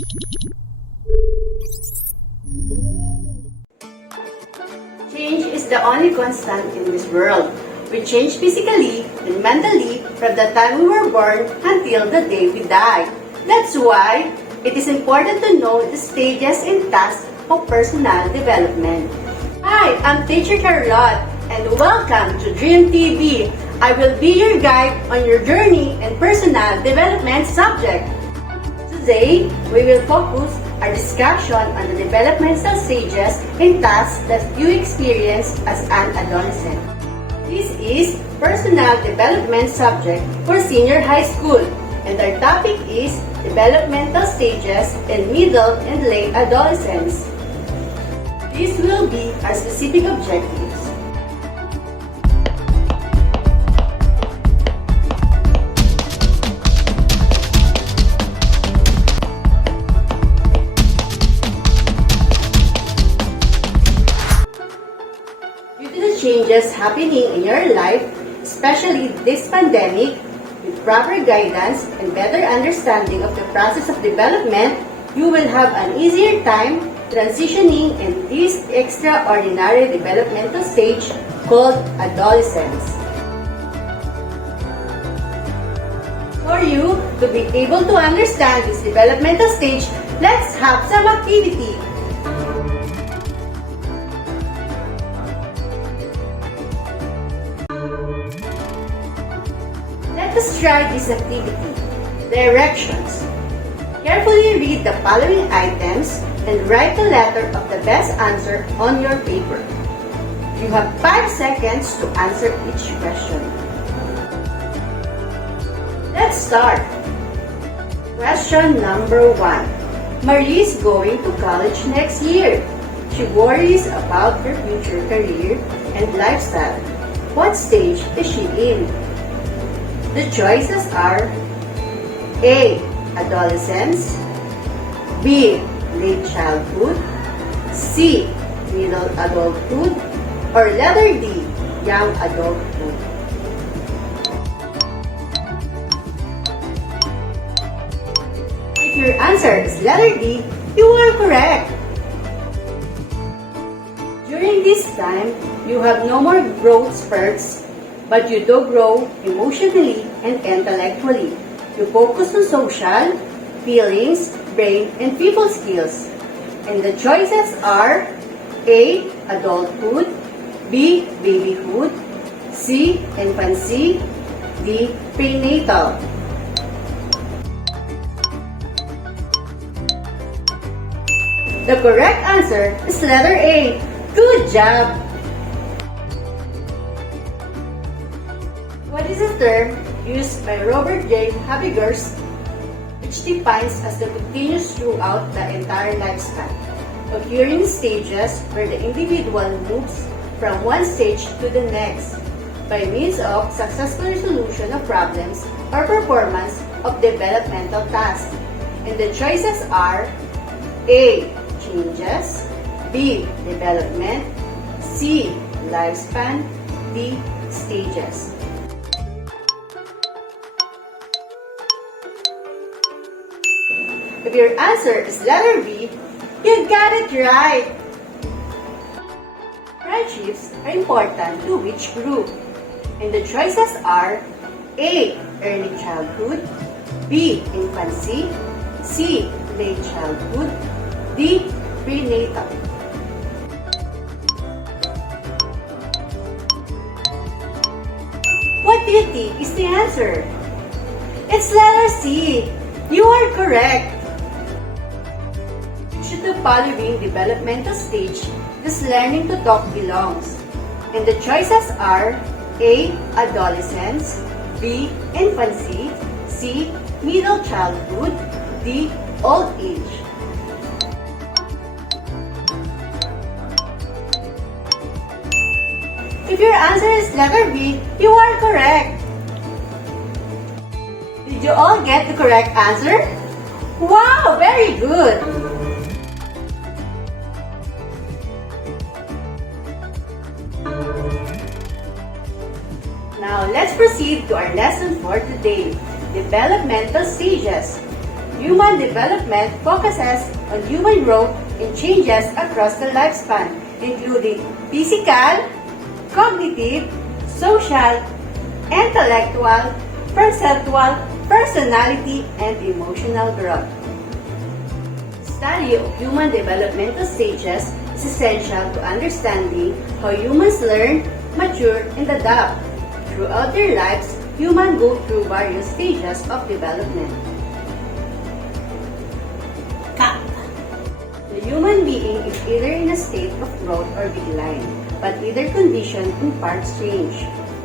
Change is the only constant in this world. We change physically and mentally from the time we were born until the day we die. That's why it is important to know the stages and tasks of personal development. Hi, I'm Teacher Charlotte and welcome to Dream TV. I will be your guide on your journey and personal development subject. Today, we will focus our discussion on the developmental stages and tasks that you experience as an adolescent. This is personal development subject for senior high school, and our topic is developmental stages in middle and late adolescence. These will be our specific objectives. Changes happening in your life, especially this pandemic, with proper guidance and better understanding of the process of development, you will have an easier time transitioning in this extraordinary developmental stage called adolescence. For you to be able to understand this developmental stage, let's have some activity. Let us try this activity. Directions. Carefully read the following items and write the letter of the best answer on your paper. You have 5 seconds to answer each question. Let's start. Question number 1. Marie is going to college next year. She worries about her future career and lifestyle. What stage is she in? The choices are A. Adolescence, B. Late childhood, C. Middle adulthood, or letter D. Young adulthood. If your answer is letter D, you are correct. During this time, you have no more growth spurts, but you do grow emotionally and intellectually. You focus on social, feelings, brain, and people skills. And the choices are A. Adulthood, B. Babyhood, C. Infancy, D. Prenatal. The correct answer is letter A. Good job! What is a term used by Robert J. Havighurst, which defines as the continuous throughout the entire lifespan, occurring stages where the individual moves from one stage to the next by means of successful resolution of problems or performance of developmental tasks. And the choices are A. Changes, B. Development, C. Lifespan, D. Stages. If your answer is letter B, you got it right! Friendships are important to which group? And the choices are A. Early childhood, B. Infancy, C. Late childhood, D. Prenatal. What do you think is the answer? It's letter C. You are correct. To the following developmental stage, this learning to talk belongs. And the choices are A. Adolescence, B. Infancy, C. Middle childhood, D. Old age. If your answer is letter B, you are correct. Did you all get the correct answer? Wow, very good! Now, let's proceed to our lesson for today, developmental stages. Human development focuses on human growth and changes across the lifespan, including physical, cognitive, social, intellectual, perceptual, personality, and emotional growth. Study of human developmental stages is essential to understanding how humans learn, mature, and adapt. Throughout their lives, humans go through various stages of development. The human being is either in a state of growth or decline, but either condition imparts change.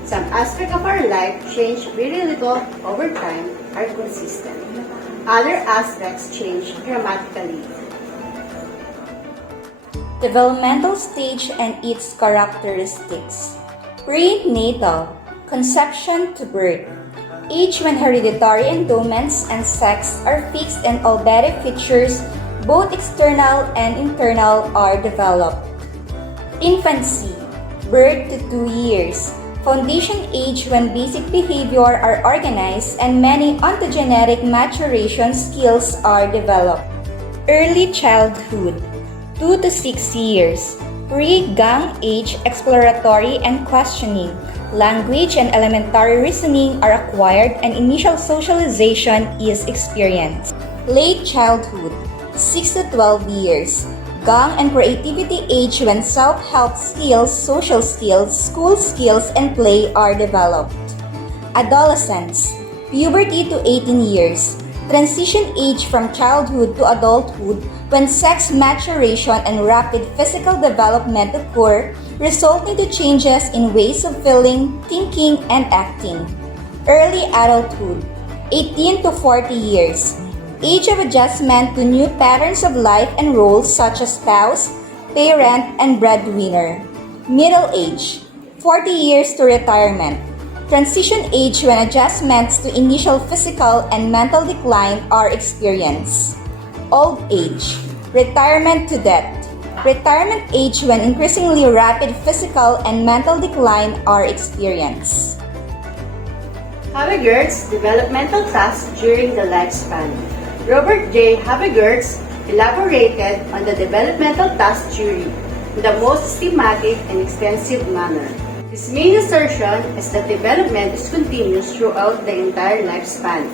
Some aspects of our life change very little over time, are consistent. Other aspects change dramatically. Developmental stage and its characteristics. Prenatal, conception to birth. Age when hereditary endowments and sex are fixed and all body features, both external and internal, are developed. Infancy, birth to 2 years. Foundation age when basic behavior are organized and many ontogenetic maturation skills are developed. Early childhood, 2 to 6 years. Pre-gang age, exploratory and questioning. Language and elementary reasoning are acquired and initial socialization is experienced. Late childhood, 6 to 12 years. Gang and creativity age when self-help skills, social skills, school skills, and play are developed. Adolescence, puberty to 18 years. Transition age from childhood to adulthood when sex maturation and rapid physical development occur, resulting to changes in ways of feeling, thinking, and acting. Early adulthood, 18 to 40 years. Age of adjustment to new patterns of life and roles such as spouse, parent, and breadwinner. Middle age, 40 years to retirement. Transition age when adjustments to initial physical and mental decline are experienced. Old age, retirement to death. Retirement age when increasingly rapid physical and mental decline are experienced. Havighurst developmental tasks during the lifespan. Robert J. Havighurst elaborated on the developmental task theory in the most systematic and extensive manner. His main assertion is that development is continuous throughout the entire lifespan,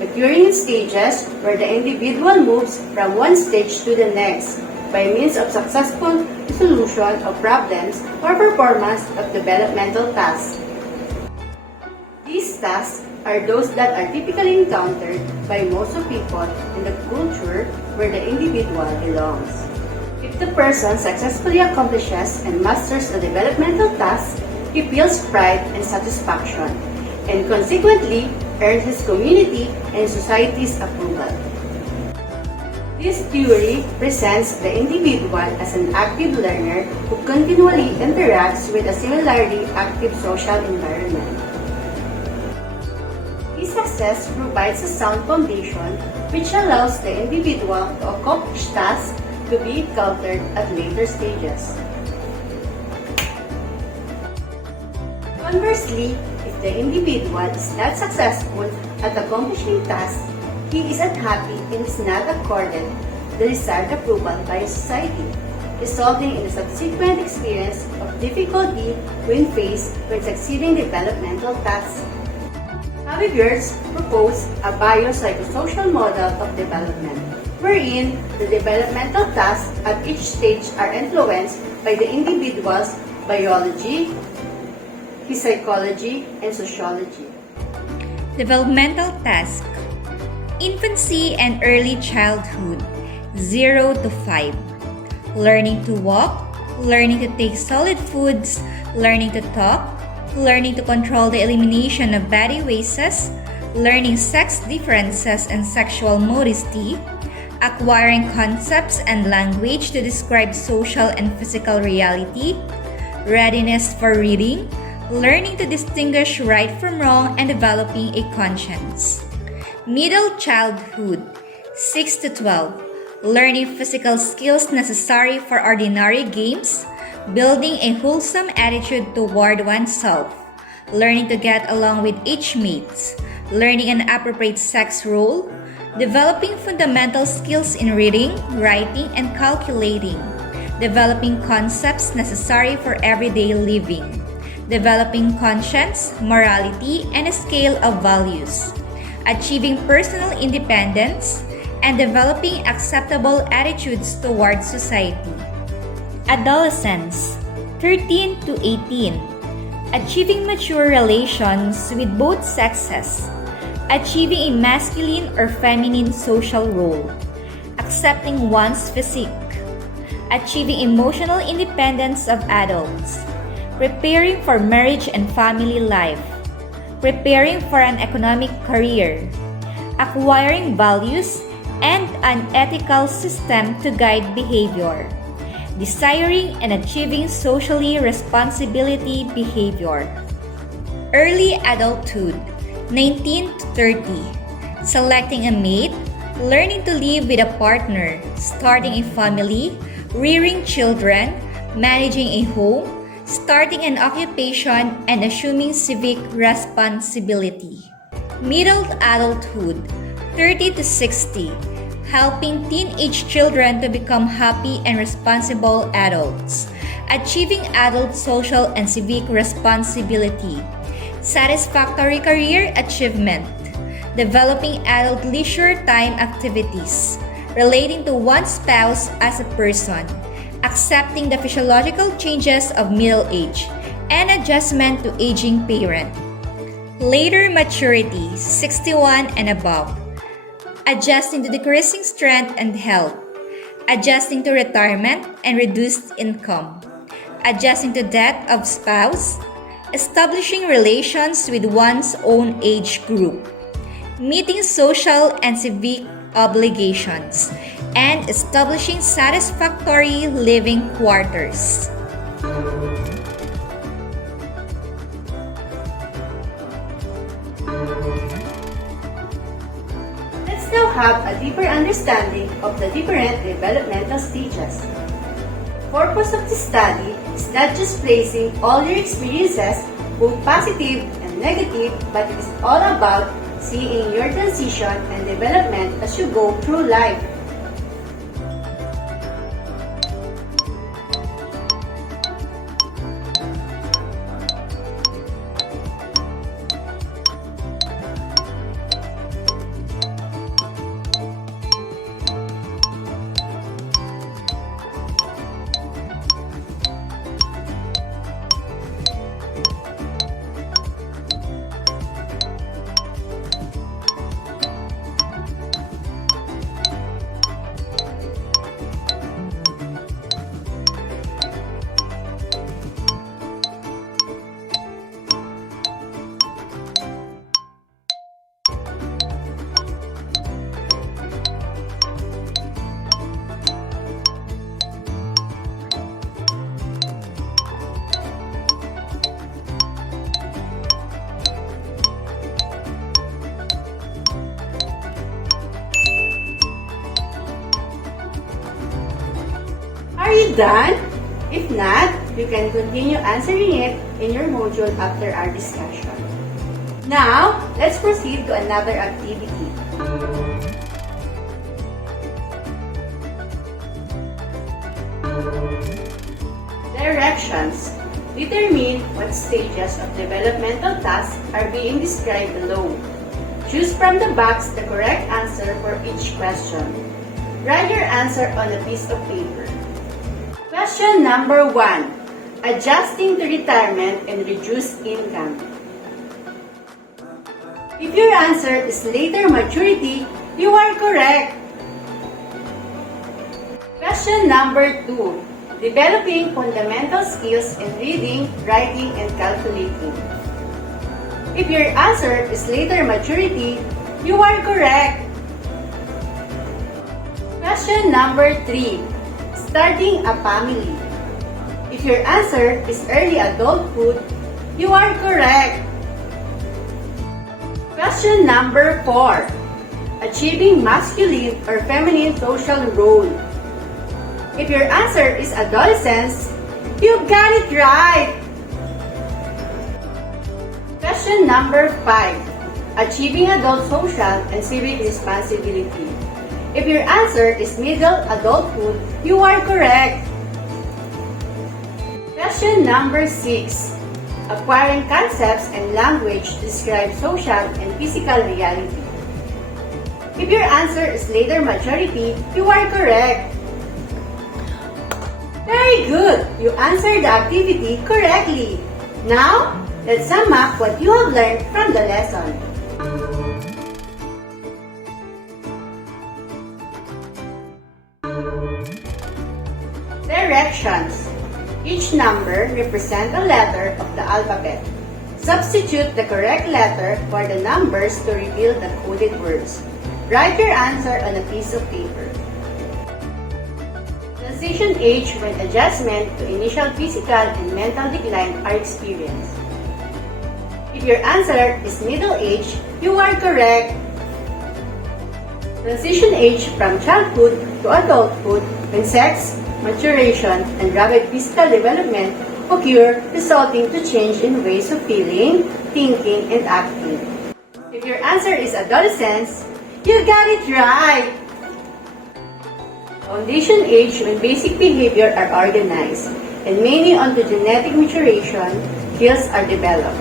occurring in stages where the individual moves from one stage to the next by means of successful resolution of problems or performance of developmental tasks. These tasks are those that are typically encountered by most of people in the culture where the individual belongs. If the person successfully accomplishes and masters a developmental task, he feels pride and satisfaction, and consequently earns his community and society's approval. This theory presents the individual as an active learner who continually interacts with a similarly active social environment. This success provides a sound foundation which allows the individual to accomplish tasks to be encountered at later stages. Conversely, if the individual is not successful at accomplishing tasks, he is unhappy and is not accorded the desired approval by society, resulting in a subsequent experience of difficulty when faced when succeeding developmental tasks. Havighurst proposed a biopsychosocial model of development, wherein the developmental tasks at each stage are influenced by the individual's biology, his psychology, and sociology. Developmental task. Infancy and early childhood, 0 to 5. Learning to walk, learning to take solid foods, learning to talk, learning to control the elimination of body wastes, learning sex differences and sexual modesty, acquiring concepts and language to describe social and physical reality, readiness for reading, learning to distinguish right from wrong, and developing a conscience. Middle childhood, 6 to 12. Learning physical skills necessary for ordinary games, building a wholesome attitude toward oneself, learning to get along with each mates, learning an appropriate sex role, developing fundamental skills in reading, writing, and calculating, developing concepts necessary for everyday living, developing conscience, morality, and a scale of values, achieving personal independence, and developing acceptable attitudes towards society. Adolescence, 13 to 18, achieving mature relations with both sexes, achieving a masculine or feminine social role, accepting one's physique, achieving emotional independence of adults, preparing for marriage and family life, preparing for an economic career, acquiring values and an ethical system to guide behavior, desiring and achieving socially responsibility behavior. Early adulthood, 19 to 30, selecting a mate, learning to live with a partner, starting a family, rearing children, managing a home, starting an occupation, and assuming civic responsibility. Middle adulthood, 30 to 60, helping teenage children to become happy and responsible adults, achieving adult social and civic responsibility, satisfactory career achievement, developing adult leisure time activities, relating to one's spouse as a person, accepting the physiological changes of middle age, and adjustment to aging parent. Later maturity, 61 and above, adjusting to decreasing strength and health, adjusting to retirement and reduced income, adjusting to death of spouse, establishing relations with one's own age group, meeting social and civic obligations, and establishing satisfactory living quarters. Let's now have a deeper understanding of the different developmental stages. The purpose of this study is not just placing all your experiences, both positive and negative, but it is all about seeing your transition and development as you go through life. Are you done? If not, you can continue answering it in your module after our discussion. Now, let's proceed to another activity. Directions. Determine what stages of developmental tasks are being described below. Choose from the box the correct answer for each question. Write your answer on a piece of paper. Question number 1. Adjusting to retirement and reduced income. If your answer is later maturity, you are correct. Question number 2. Developing fundamental skills in reading, writing, and calculating. If your answer is later maturity, you are correct. Question number 3. Starting a family. If your answer is early adulthood, you are correct. Question number 4. Achieving masculine or feminine social role. If your answer is adolescence, you got it right. Question number 5. achieving adult social and civic responsibility. If your answer is middle adulthood, you are correct. Question number 6. Acquiring concepts and language to describe social and physical reality. If your answer is later maturity, you are correct. Very good! You answered the activity correctly. Now, let's sum up what you have learned from the lesson. Directions. Each number represents a letter of the alphabet. Substitute the correct letter for the numbers to reveal the coded words. Write your answer on a piece of paper. Transition age when adjustment to initial physical and mental decline are experienced. If your answer is middle age, you are correct. Transition age from childhood to adulthood when sex, maturation, and rapid physical development occur, resulting to change in ways of feeling, thinking, and acting. If your answer is adolescence, you got it right! Foundation age when basic behavior are organized and mainly onto genetic maturation, skills are developed.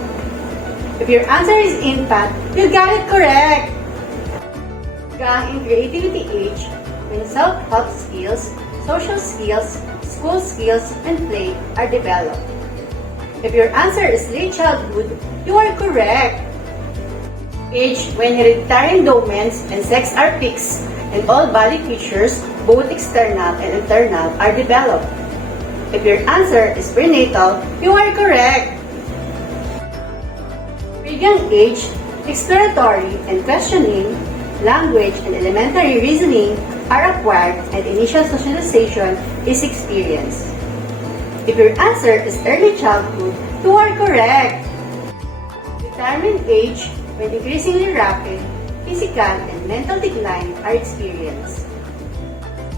If your answer is infant, you got it correct! Gang and creativity age when self-help skills, social skills, school skills, and play are developed. If your answer is late childhood, you are correct! Age when hereditary endowments and sex are fixed and all body features, both external and internal, are developed. If your answer is prenatal, you are correct! Pre-young age, exploratory and questioning, language and elementary reasoning are acquired and initial socialization is experienced. If your answer is early childhood, you are correct! Retirement age, when increasingly rapid, physical and mental decline are experienced.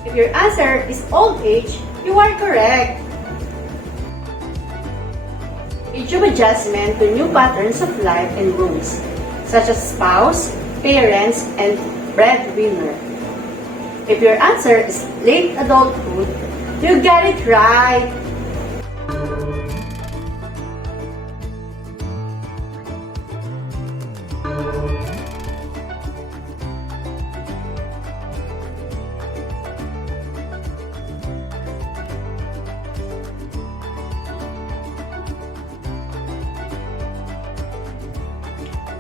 If your answer is old age, you are correct! Age of adjustment to new patterns of life and roles, such as spouse, parents, and breadwinner. If your answer is late adulthood, you got it right!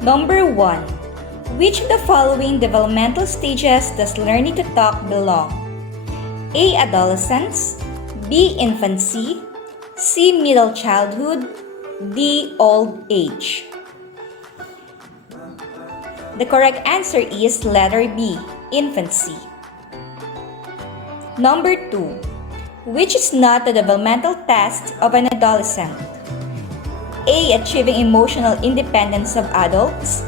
Number 1. Which of the following developmental stages does learning to talk belong? A. Adolescence, B. Infancy, C. Middle childhood, D. Old age. The correct answer is letter B. Infancy. Number 2. Which is not the developmental test of an adolescent? A. Achieving emotional independence of adults,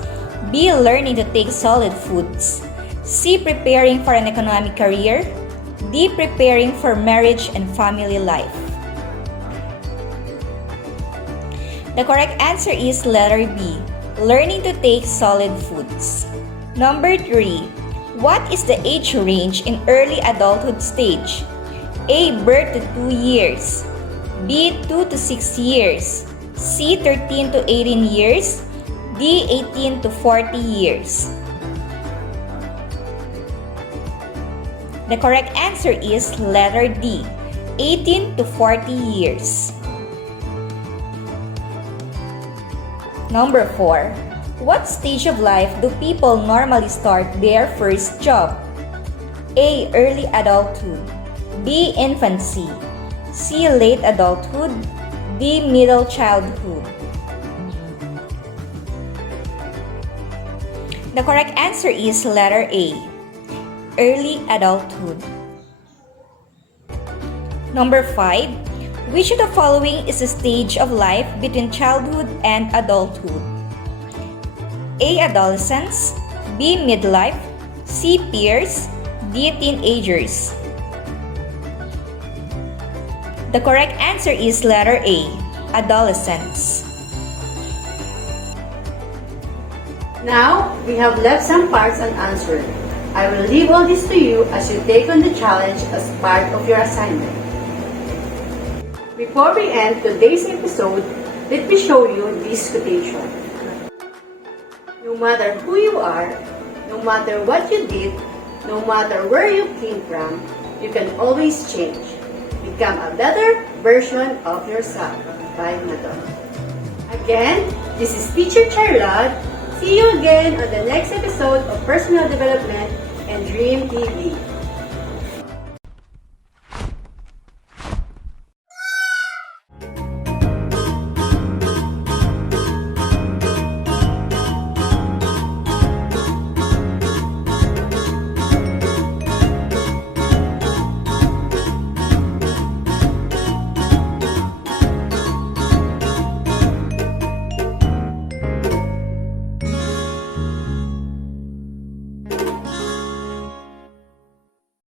B. Learning to take solid foods, C. Preparing for an economic career, D. Preparing for marriage and family life. The correct answer is letter B. Learning to take solid foods. Number 3. What is the age range in early adulthood stage? A. Birth to 2 years, B. 2 to 6 years, C. 13 to 18 years, D. 18 to 40 years. The correct answer is letter D. 18 to 40 years. Number 4. What stage of life do people normally start their first job? A. Early adulthood, B. Infancy, C. Late adulthood, D. Middle childhood. The correct answer is letter A. Early adulthood. Number 5. Which of the following is a stage of life between childhood and adulthood? A. Adolescence, B. Midlife, C. Peers, D. Teenagers. The correct answer is letter A. Adolescence. Now, we have left some parts unanswered. I will leave all this to you as you take on the challenge as part of your assignment. Before we end today's episode, let me show you this quotation. No matter who you are, no matter what you did, no matter where you came from, you can always change. Become a better version of yourself by Madonna. Again, this is Teacher Charlotte. See you again on the next episode of Personal Development and Dream TV.